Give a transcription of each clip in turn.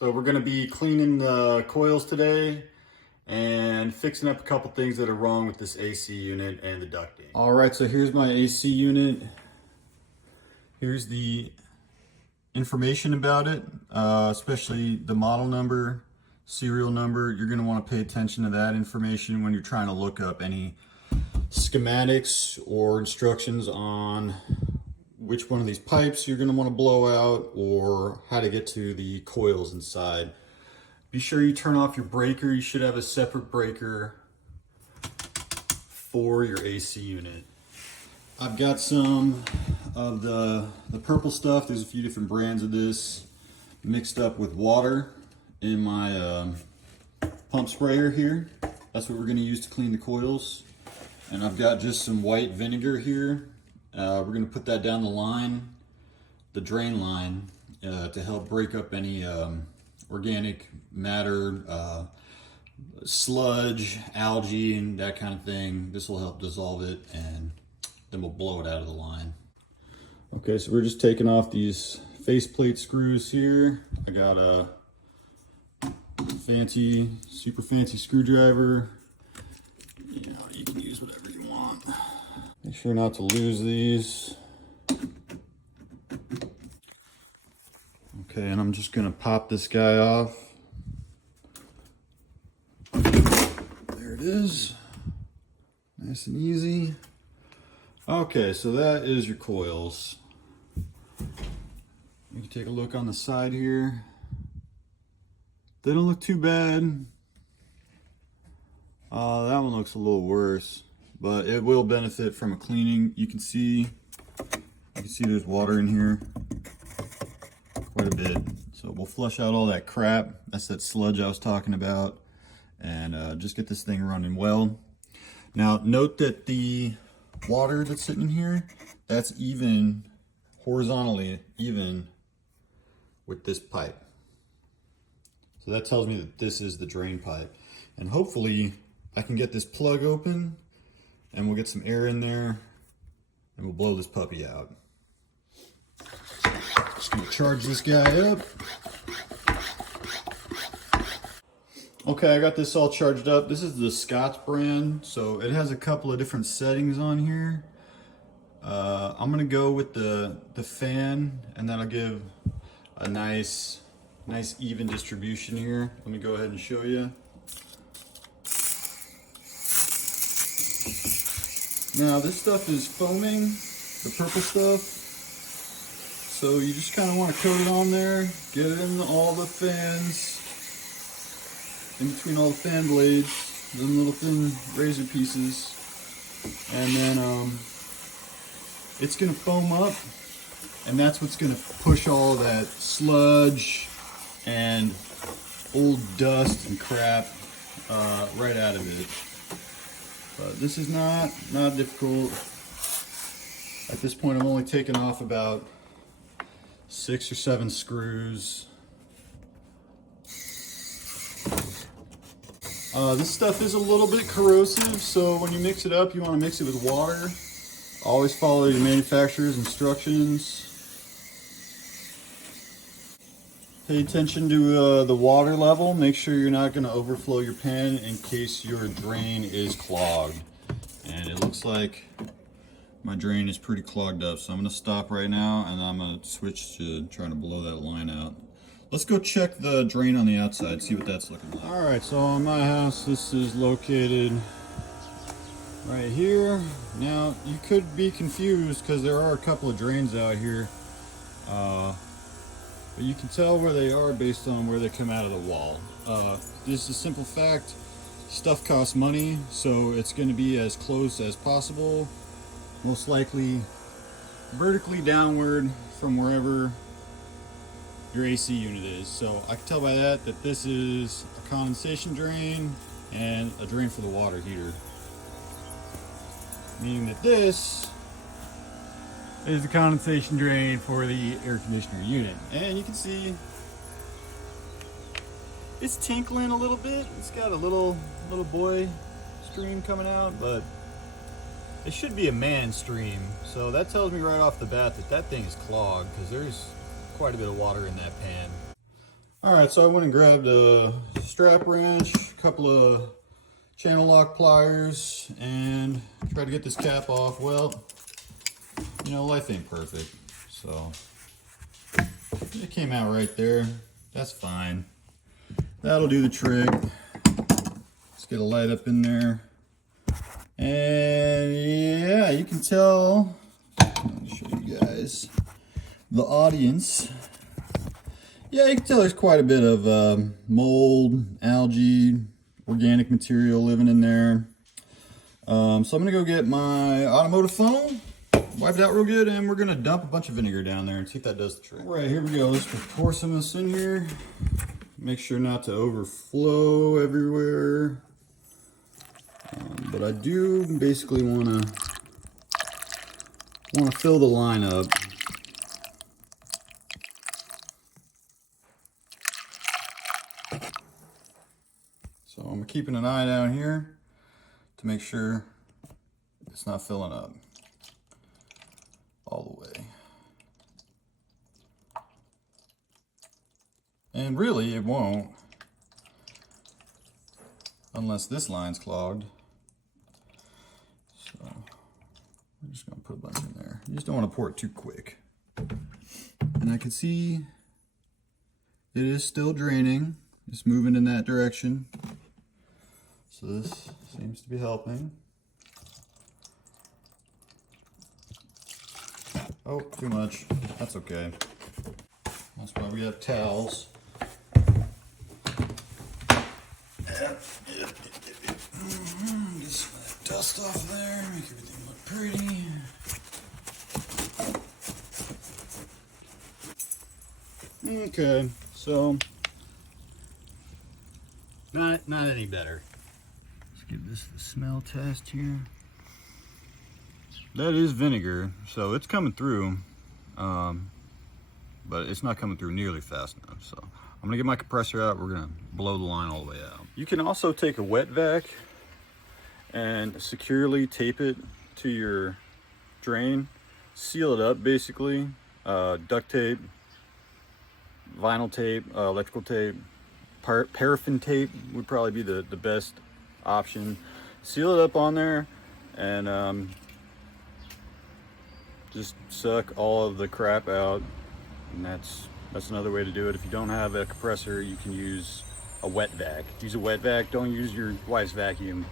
So we're going to be cleaning the coils today and fixing up a couple things that are wrong with this AC unit and the ducting. All right, so here's my AC unit. Here's the information about it, especially the model number, serial number. You're going to want to pay attention to that information when you're trying to look up any schematics or instructions on which one of these pipes you're going to want to blow out or how to get to the coils inside. Be sure you turn off your breaker. You should have a separate breaker for your AC unit. I've got some of the purple stuff. There's a few different brands of this mixed up with water in my pump sprayer here. That's what we're going to use to clean the coils. And I've got just some white vinegar here. We're going to put that down the line, the drain line, to help break up any organic matter, sludge, algae, and that kind of thing. This will help dissolve it, and then we'll blow it out of the line. Okay, so we're just taking off these faceplate screws here. I got a fancy, super fancy screwdriver. You know, you can use whatever you want. Make sure not to lose these. Okay, and I'm just gonna pop this guy off. There it is. Nice and easy. Okay, so that is your coils. You can take a look on the side here. They don't look too bad. That one looks a little worse, but it will benefit from a cleaning. You can see there's water in here quite a bit. So we'll flush out all that crap. That's that sludge I was talking about, and just get this thing running well. Now note that the water that's sitting in here, that's even horizontally even with this pipe. So that tells me that this is the drain pipe. And hopefully I can get this plug open and we'll get some air in there and we'll blow this puppy out. Just gonna charge this guy up. Okay, I got this all charged up. This is the Scott's brand, so it has a couple of different settings on here. I'm gonna go with the fan, and that'll give a nice even distribution here. Let me go ahead and show you. Now this stuff is foaming, the purple stuff. So you just kind of want to coat it on there, get it in all the fans, in between all the fan blades, them little thin razor pieces, and then it's going to foam up, and that's what's going to push all that sludge and old dust and crap right out of it. But this is not difficult. At this point, I'm only taking off about 6 or 7 screws. This stuff is a little bit corrosive, so when you mix it up, you want to mix it with water. Always follow your manufacturer's instructions. Pay attention to the water level. Make sure you're not going to overflow your pan in case your drain is clogged. And it looks like my drain is pretty clogged up, so I'm going to stop right now and I'm going to switch to trying to blow that line out. Let's go check the drain on the outside, see what that's looking like. Alright, so on my house, this is located right here. Now, you could be confused because there are a couple of drains out here. But you can tell where they are based on where they come out of the wall. This is a simple fact. Stuff costs money, so it's going to be as close as possible. Most likely vertically downward from wherever your AC unit is. So I can tell by that this is a condensation drain and a drain for the water heater. Meaning that this is the condensation drain for the air conditioner unit. And you can see it's tinkling a little bit. It's got a little boy stream coming out, but it should be a man stream. So that tells me right off the bat that thing is clogged, because there's quite a bit of water in that pan. All right, so I went and grabbed a strap wrench, a couple of channel lock pliers, and tried to get this cap off. Well, you know, life ain't perfect, so it came out right there. That's fine. That'll do the trick. Let's get a light up in there. And yeah, you can tell, let me show you guys, the audience. Yeah, you can tell there's quite a bit of mold, algae, organic material living in there. So I'm gonna go get my automotive funnel, wipe it out real good, and we're gonna dump a bunch of vinegar down there and see if that does the trick. All right, here we go. Let's just pour some of this in here. Make sure not to overflow everywhere. But I do basically wanna fill the line up. So I'm keeping an eye down here to make sure it's not filling up all the way. And really it won't, unless this line's clogged. So I'm just gonna put a bunch in there. You just don't want to pour it too quick. And I can see it is still draining. It's moving in that direction. So this seems to be helping. Oh, too much. That's okay. That's why we have towels. Yep. Get some of that dust off there, make everything look pretty. Okay, so not any better. Let's give this the smell test here. That is vinegar, so it's coming through, but it's not coming through nearly fast enough. So I'm gonna get my compressor out. We're gonna blow the line all the way out. You can also take a wet vac and securely tape it to your drain, seal it up basically, duct tape, vinyl tape, electrical tape, paraffin tape would probably be the best option. Seal it up on there and just suck all of the crap out, and that's another way to do it. If you don't have a compressor, you can use a wet vac. Use a wet vac, don't use your Weiss vacuum.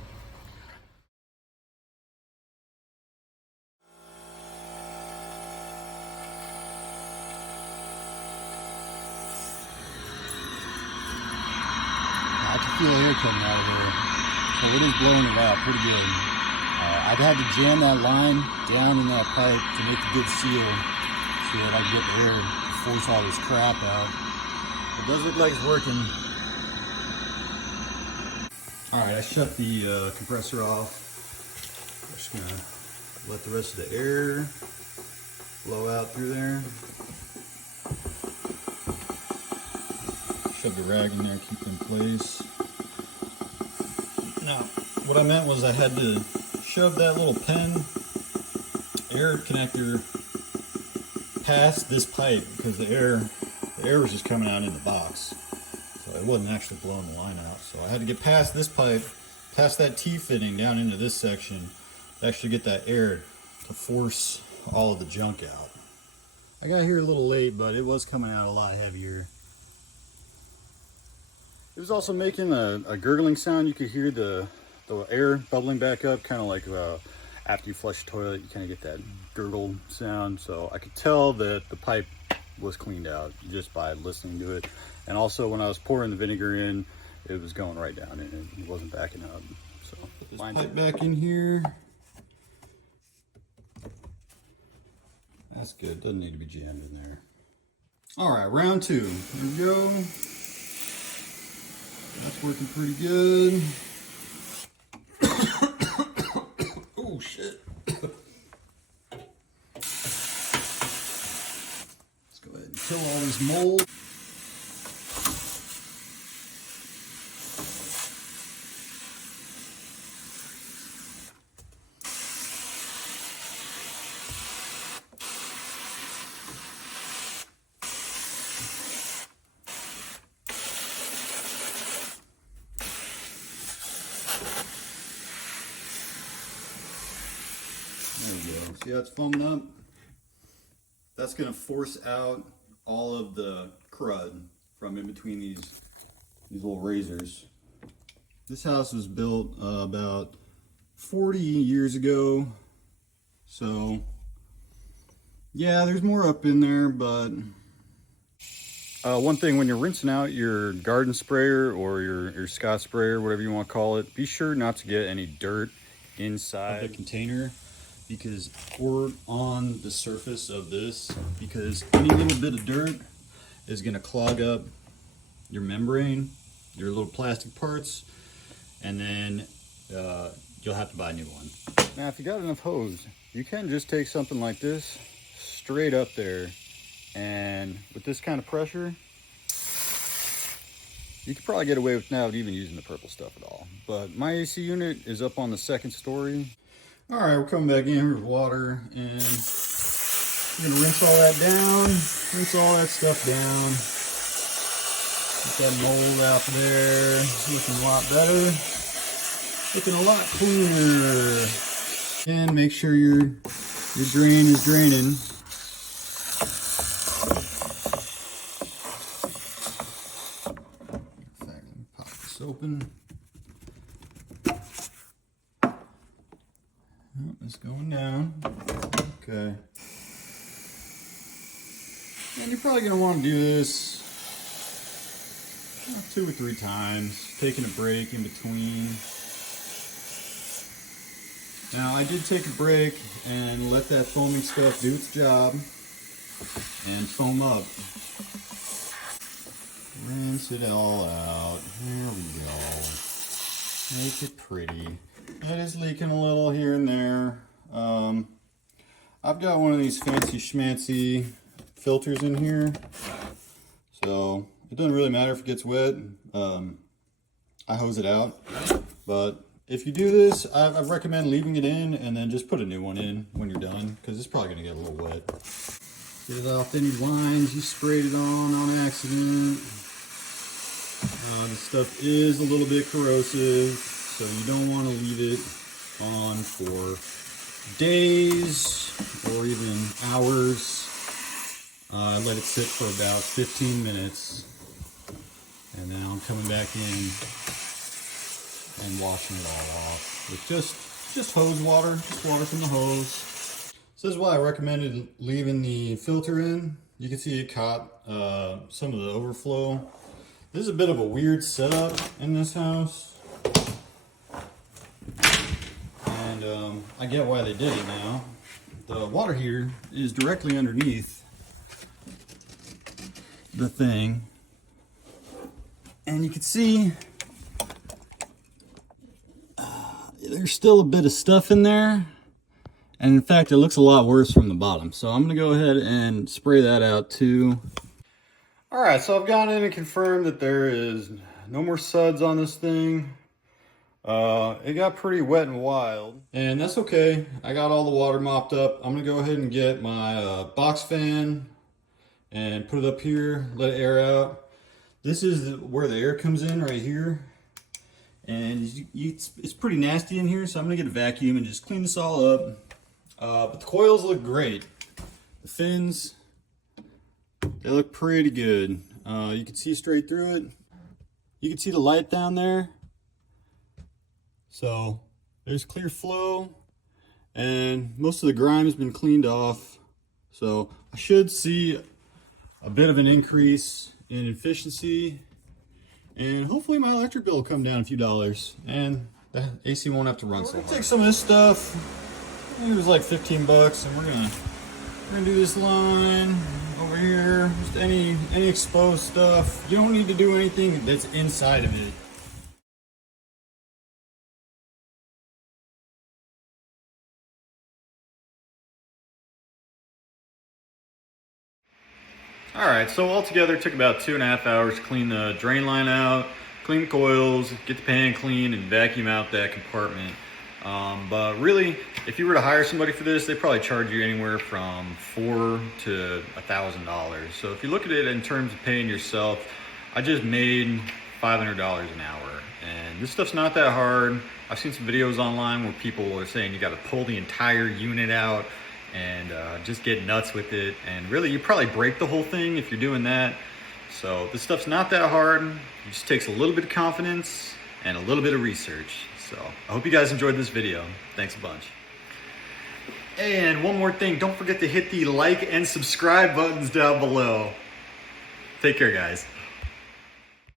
I can feel air coming out of there, so it is blowing it out pretty good. I'd had to jam that line down in that pipe to make a good seal so that I can get air to force all this crap out. It does look like it's working. Alright, I shut the compressor off. I'm just going to let the rest of the air blow out through there. Shove the rag in there, keep it in place. Now, what I meant was I had to shove that little pen air connector past this pipe because the air was just coming out in the box, so it wasn't actually blowing the line out. So I had to get past this pipe, past that T-fitting down into this section to actually get that air to force all of the junk out. I got here a little late, but it was coming out a lot heavier. It was also making a gurgling sound. You could hear the air bubbling back up, kind of like after you flush the toilet, you kind of get that gurgle sound. So I could tell that the pipe was cleaned out just by listening to it. And also when I was pouring the vinegar in, it was going right down in it. It wasn't backing up. So put this pipe back in here. That's good. Doesn't need to be jammed in there. All right, round two. Here we go. That's working pretty good. Oh shit. Let's go ahead and kill all this mold. See how it's foamed up? That's gonna force out all of the crud from in between these little razors. This house was built about 40 years ago. So yeah, there's more up in there, but one thing when you're rinsing out your garden sprayer or your Scott sprayer, whatever you want to call it, be sure not to get any dirt inside the container, because or on the surface of this, because any little bit of dirt is going to clog up your membrane, your little plastic parts, and then you'll have to buy a new one. Now if you got enough hose, you can just take something like this straight up there, and with this kind of pressure you could probably get away without even using the purple stuff at all. But my AC unit is up on the 2nd story. All right, we're coming back in here with water, and we're gonna rinse all that down, rinse all that stuff down. Get that mold out there, looking a lot better, looking a lot cleaner. And make sure your drain is draining. In fact, let me pop this open. Oh, it's going down. Okay. And you're probably going to want to do this 2 or 3 times, taking a break in between. Now I did take a break and let that foaming stuff do its job and foam up. Rinse it all out. There we go. Make it pretty. It is leaking a little here and there. I've got one of these fancy schmancy filters in here, so it doesn't really matter if it gets wet. I hose it out, but if you do this, I recommend leaving it in and then just put a new one in when you're done, because it's probably going to get a little wet. Get it off any lines you sprayed it on accident. This stuff is a little bit corrosive, so you don't want to leave it on for days or even hours. Let it sit for about 15 minutes, and then I'm coming back in and washing it all off with just hose water, just water from the hose. So this is why I recommended leaving the filter in. You can see it caught some of the overflow. This is a bit of a weird setup in this house, and I get why they did it now. The water heater is directly underneath the thing, and you can see there's still a bit of stuff in there, and in fact it looks a lot worse from the bottom, so I'm gonna go ahead and spray that out too. All right, so I've gone in and confirmed that there is no more suds on this thing. It got pretty wet and wild, and that's okay. I got all the water mopped up. I'm gonna go ahead and get my box fan and put it up here, let it air out. This is where the air comes in, right here. And it's pretty nasty in here, so I'm gonna get a vacuum and just clean this all up. But the coils look great. The fins, they look pretty good. You can see straight through it. You can see the light down there. So there's clear flow, and most of the grime has been cleaned off. So I should see a bit of an increase in efficiency, and hopefully my electric bill will come down a few dollars, and the AC won't have to run so hard. Take some of this stuff. I think it was like 15 bucks, and we're gonna do this line over here. Just any exposed stuff. You don't need to do anything that's inside of it. All right, so altogether it took about 2.5 hours to clean the drain line out, clean the coils, get the pan clean, and vacuum out that compartment. But really, if you were to hire somebody for this, they probably charge you anywhere from $400 to $1,000. So if you look at it in terms of paying yourself, I just made $500 an hour. And this stuff's not that hard. I've seen some videos online where people are saying you got to pull the entire unit out. and just get nuts with it. And really, you probably break the whole thing if you're doing that. So this stuff's not that hard. It just takes a little bit of confidence and a little bit of research. So I hope you guys enjoyed this video. Thanks a bunch. And one more thing, don't forget to hit the like and subscribe buttons down below. Take care, guys.